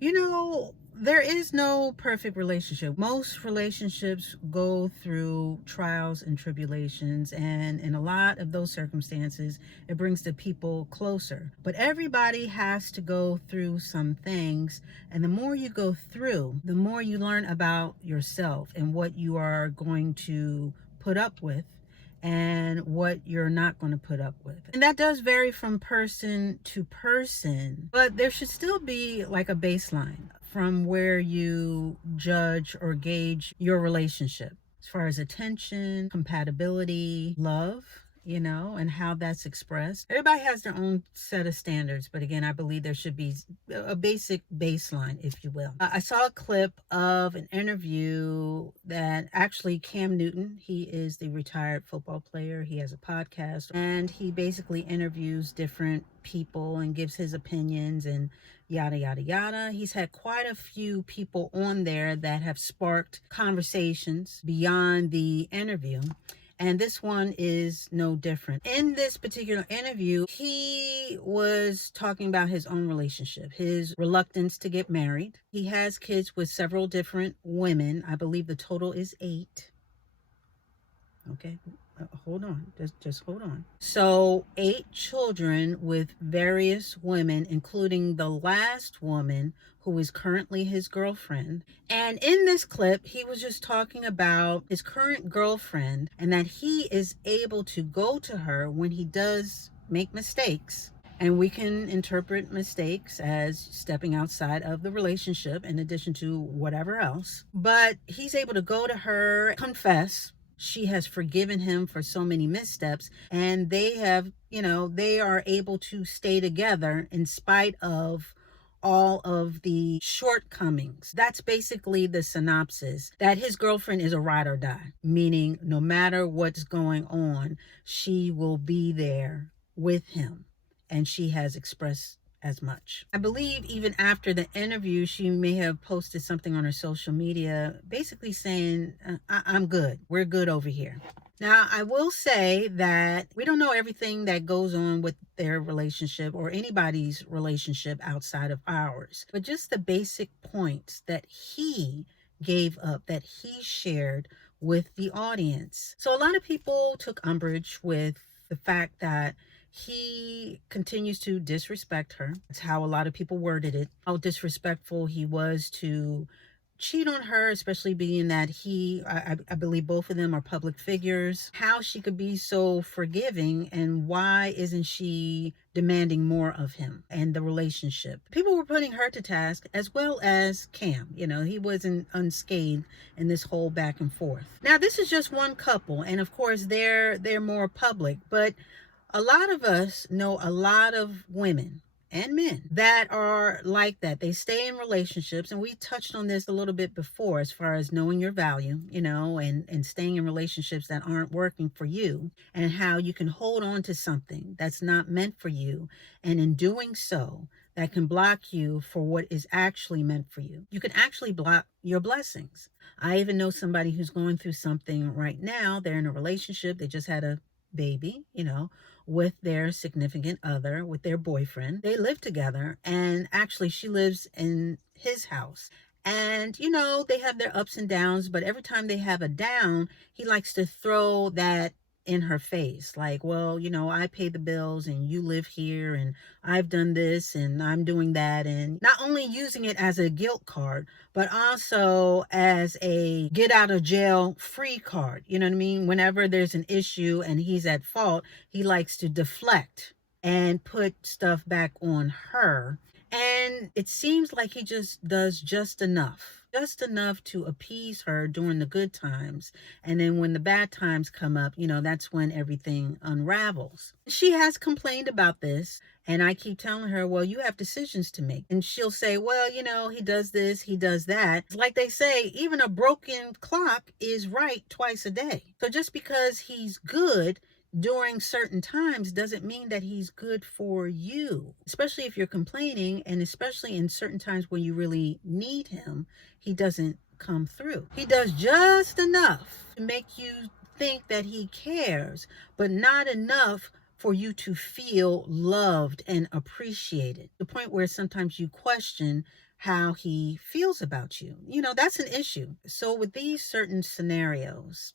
You know, there is no perfect relationship. Most relationships go through trials and tribulations, and in a lot of those circumstances, it brings the people closer. But everybody has to go through some things, and the more you go through, the more you learn about yourself and what you are going to put up with and what you're not going to put up with. And that does vary from person to person, but there should still be like a baseline from where you judge or gauge your relationship as far as attention, compatibility, love, and how that's expressed. Everybody has their own set of standards, but again, I believe there should be a basic baseline, if you will. I saw a clip of an interview that actually Cam Newton, he is the retired football player. He has a podcast and he basically interviews different people and gives his opinions and yada yada yada. He's had quite a few people on there that have sparked conversations beyond the interview. And this one is no different. In this particular interview, he was talking about his own relationship, his reluctance to get married. He has kids with several different women. I believe the total is 8. Okay, hold on, just hold on. So 8 children with various women, including the last woman who is currently his girlfriend. And in this clip, he was just talking about his current girlfriend and that he is able to go to her when he does make mistakes. And we can interpret mistakes as stepping outside of the relationship in addition to whatever else. But he's able to go to her, confess. She has forgiven him for so many missteps, and they have, they are able to stay together in spite of all of the shortcomings. That's basically the synopsis, that his girlfriend is a ride or die, meaning no matter what's going on, she will be there with him, and she has expressed as much. I believe even after the interview, she may have posted something on her social media basically saying, I'm good. We're good over here. Now, I will say that we don't know everything that goes on with their relationship or anybody's relationship outside of ours, but just the basic points that he gave up, that he shared with the audience. So a lot of people took umbrage with the fact that he continues to disrespect her. That's how a lot of people worded it. How disrespectful he was to cheat on her, especially being that I believe both of them are public figures. How she could be so forgiving, and why isn't she demanding more of him and the relationship? People were putting her to task, as well as Cam. He wasn't unscathed in this whole back and forth. Now, this is just one couple, and of course they're more public, but a lot of us know a lot of women and men that are like that. They stay in relationships, and we touched on this a little bit before as far as knowing your value, and staying in relationships that aren't working for you, and how you can hold on to something that's not meant for you, and in doing so, that can block you for what is actually meant for you. You can actually block your blessings. I even know somebody who's going through something right now. They're in a relationship. They just had a baby, with their significant other, with their boyfriend. They live together, and actually she lives in his house. And, they have their ups and downs, but every time they have a down, he likes to throw that in her face. Like, well, I pay the bills and you live here, and I've done this and I'm doing that. And not only using it as a guilt card, but also as a get out of jail free card. You know what I mean? Whenever there's an issue and he's at fault, he likes to deflect and put stuff back on her. And it seems like he just does just enough to appease her during the good times. And then when the bad times come up, that's when everything unravels. She has complained about this, and I keep telling her, well, you have decisions to make. And she'll say, well, he does this, he does that. It's like they say, even a broken clock is right twice a day. So just because he's good during certain times doesn't mean that he's good for you, especially if you're complaining, and especially in certain times when you really need him, he doesn't come through. He does just enough to make you think that he cares, but not enough for you to feel loved and appreciated. The point where sometimes you question how he feels about you. That's an issue. So with these certain scenarios,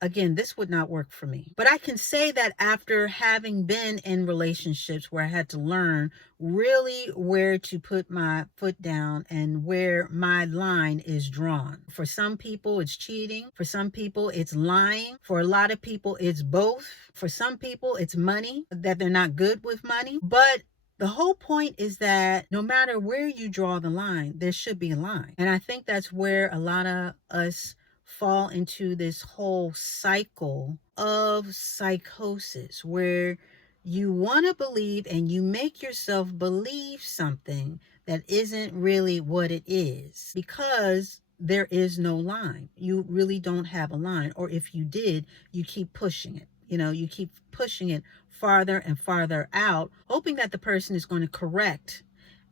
again, this would not work for me. But I can say that after having been in relationships where I had to learn really where to put my foot down and where my line is drawn. For some people, it's cheating. For some people, it's lying. For a lot of people, it's both. For some people, it's money, that they're not good with money. But the whole point is that no matter where you draw the line, there should be a line. And I think that's where a lot of us fall into this whole cycle of psychosis where you want to believe and you make yourself believe something that isn't really what it is because there is no line. You really don't have a line. Or if you did, you keep pushing it. You keep pushing it farther and farther out, hoping that the person is going to correct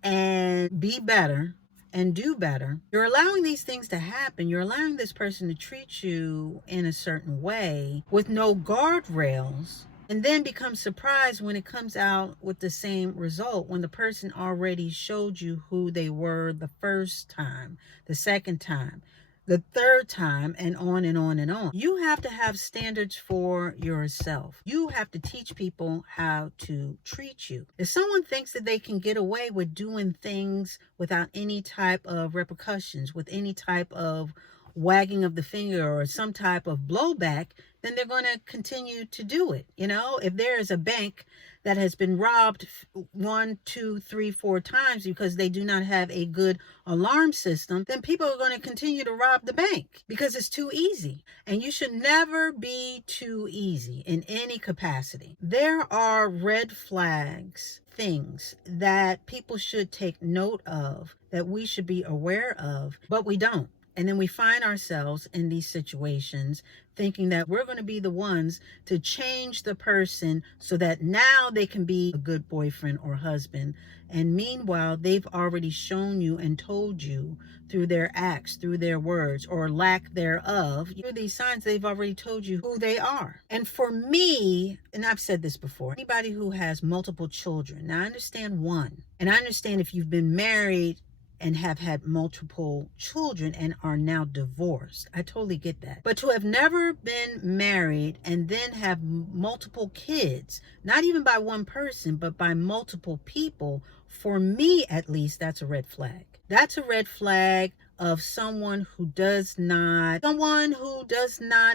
and be better and do better. You're allowing these things to happen. You're allowing this person to treat you in a certain way with no guardrails, and then become surprised when it comes out with the same result, when the person already showed you who they were the first time, the second time, the third time, and on and on and on. You have to have standards for yourself. You have to teach people how to treat you. If someone thinks that they can get away with doing things without any type of repercussions, with any type of wagging of the finger or some type of blowback, then they're going to continue to do it. If there is a bank that has been robbed 1, 2, 3, 4 times because they do not have a good alarm system, then people are going to continue to rob the bank because it's too easy. And you should never be too easy in any capacity. There are red flags, things that people should take note of, that we should be aware of, but we don't. And then we find ourselves in these situations thinking that we're going to be the ones to change the person so that now they can be a good boyfriend or husband. And meanwhile, they've already shown you and told you through their acts, through their words, or lack thereof, through these signs, they've already told you who they are. And for me, and I've said this before, anybody who has multiple children, now I understand one, and I understand if you've been married and have had multiple children and are now divorced. I totally get that. But to have never been married and then have multiple kids, not even by one person, but by multiple people, for me at least, that's a red flag. That's a red flag of someone who does not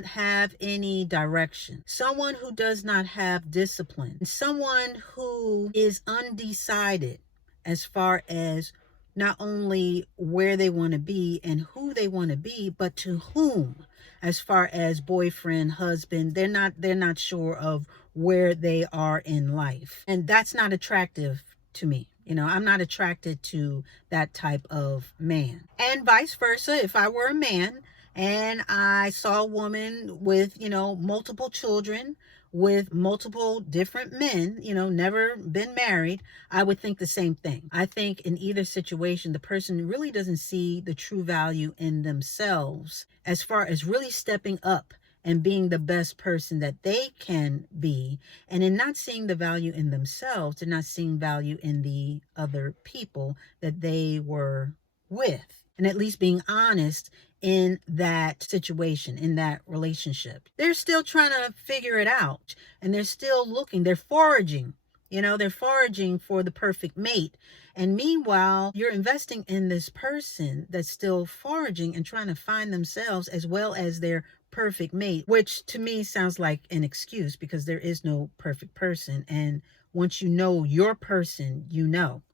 have any direction, someone who does not have discipline, someone who is undecided as far as not only where they want to be and who they want to be, but to whom. As far as boyfriend, husband, they're not sure of where they are in life. And that's not attractive to me. I'm not attracted to that type of man. And vice versa, if I were a man and I saw a woman with, multiple children, with multiple different men, never been married, I would think the same thing. I think in either situation, the person really doesn't see the true value in themselves as far as really stepping up and being the best person that they can be. And in not seeing the value in themselves, they're not seeing value in the other people that they were with. And at least being honest in that situation, in that relationship. They're still trying to figure it out, and they're still looking, they're foraging, they're foraging for the perfect mate. And meanwhile, you're investing in this person that's still foraging and trying to find themselves as well as their perfect mate, which to me sounds like an excuse because there is no perfect person. And once you know your person,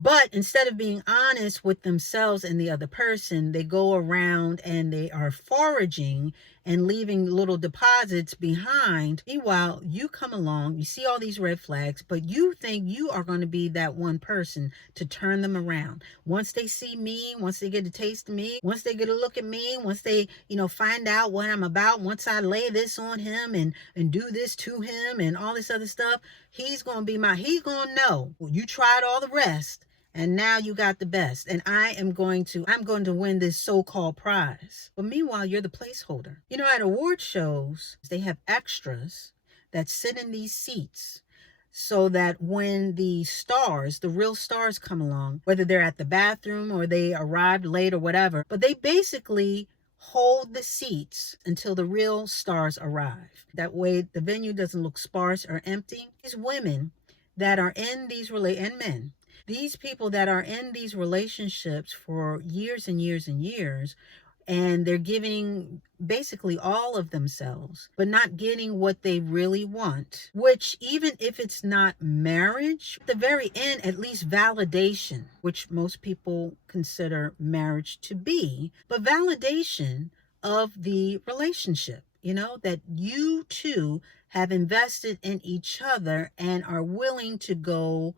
But instead of being honest with themselves and the other person, they go around and they are foraging and leaving little deposits behind. Meanwhile, you come along, you see all these red flags, but you think you are going to be that one person to turn them around. Once they see me, once they get a taste of me, once they get a look at me, once they, find out what I'm about, once I lay this on him and do this to him and all this other stuff, he's going to know. You tried all the rest. And now you got the best. And I'm going to win this so-called prize. But meanwhile, you're the placeholder. At award shows, they have extras that sit in these seats so that when the stars, the real stars come along, whether they're at the bathroom or they arrived late or whatever, but they basically hold the seats until the real stars arrive. That way the venue doesn't look sparse or empty. These women that are in these and men, these people that are in these relationships for years and years and years, and they're giving basically all of themselves, but not getting what they really want, which even if it's not marriage, at the very end, at least validation, which most people consider marriage to be, but validation of the relationship, that you two have invested in each other and are willing to go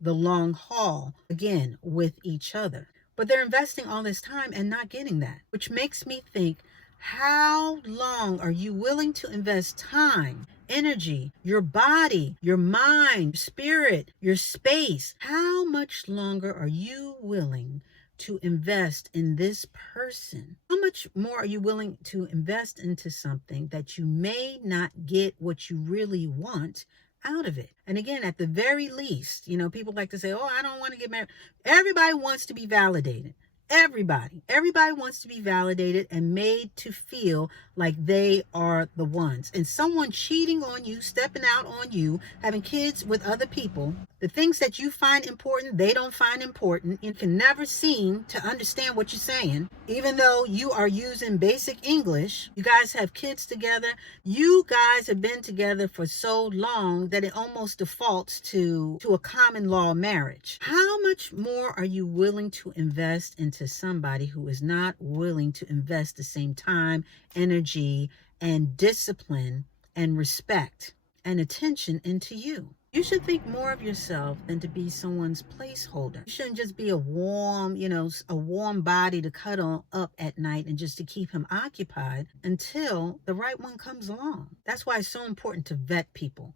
the long haul again with each other. But they're investing all this time and not getting that, which makes me think, how long are you willing to invest time, energy, your body, your mind, your spirit, your space? How much longer are you willing to invest in this person? How much more are you willing to invest into something that you may not get what you really want out of it? And again, at the very least, people like to say, oh, I don't want to get married. Everybody wants to be validated. Everybody wants to be validated and made to feel like they are the ones. And someone cheating on you, stepping out on you, having kids with other people, the things that you find important, they don't find important. You can never seem to understand what you're saying, even though you are using basic English. You guys have kids together. You guys have been together for so long that it almost defaults to a common law marriage. How much more are you willing to invest into somebody who is not willing to invest the same time, energy, and discipline and respect and attention into you? You should think more of yourself than to be someone's placeholder. You shouldn't just be a warm body to cuddle up at night and just to keep him occupied until the right one comes along. That's why it's so important to vet people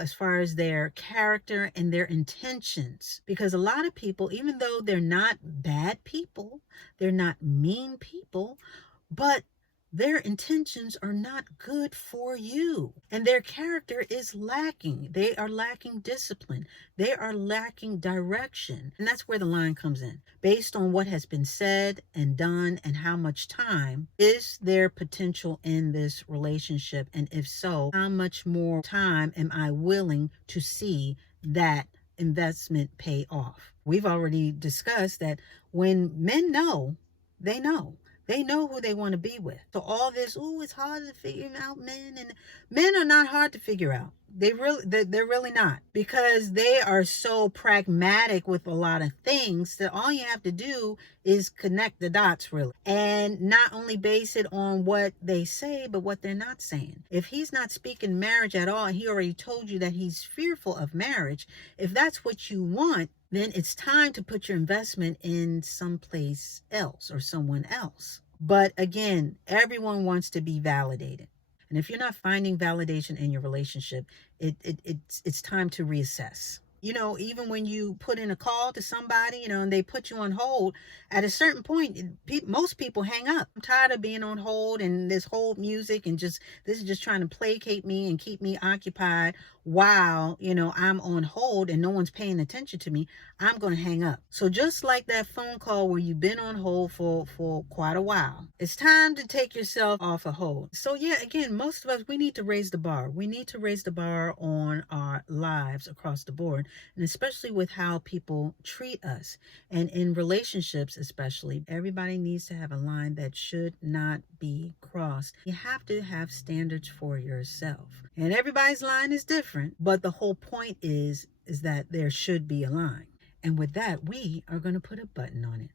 as far as their character and their intentions. Because a lot of people, even though they're not bad people, they're not mean people, but their intentions are not good for you, and their character is lacking. They are lacking discipline. They are lacking direction. And that's where the line comes in. Based on what has been said and done and how much time is there potential in this relationship? And if so, how much more time am I willing to see that investment pay off? We've already discussed that when men know, they know. They know who they want to be with. So all this, it's hard to figure out men, and men are not hard to figure out. They're really not, because they are so pragmatic with a lot of things that all you have to do is connect the dots, really, and not only base it on what they say, but what they're not saying. If he's not speaking marriage at all, and he already told you that he's fearful of marriage, if that's what you want, then it's time to put your investment in someplace else or someone else. But again, everyone wants to be validated. And if you're not finding validation in your relationship, it's time to reassess. Even when you put in a call to somebody, and they put you on hold, at a certain point, most people hang up. I'm tired of being on hold and this hold music and this is just trying to placate me and keep me occupied while, I'm on hold and no one's paying attention to me. I'm going to hang up. So just like that phone call where you've been on hold for quite a while, it's time to take yourself off a hold. So yeah, again, most of us, we need to raise the bar. We need to raise the bar on our lives across the board, and especially with how people treat us. And in relationships especially, everybody needs to have a line that should not be crossed. You have to have standards for yourself. And everybody's line is different, but the whole point is that there should be a line. And with that, we are going to put a button on it.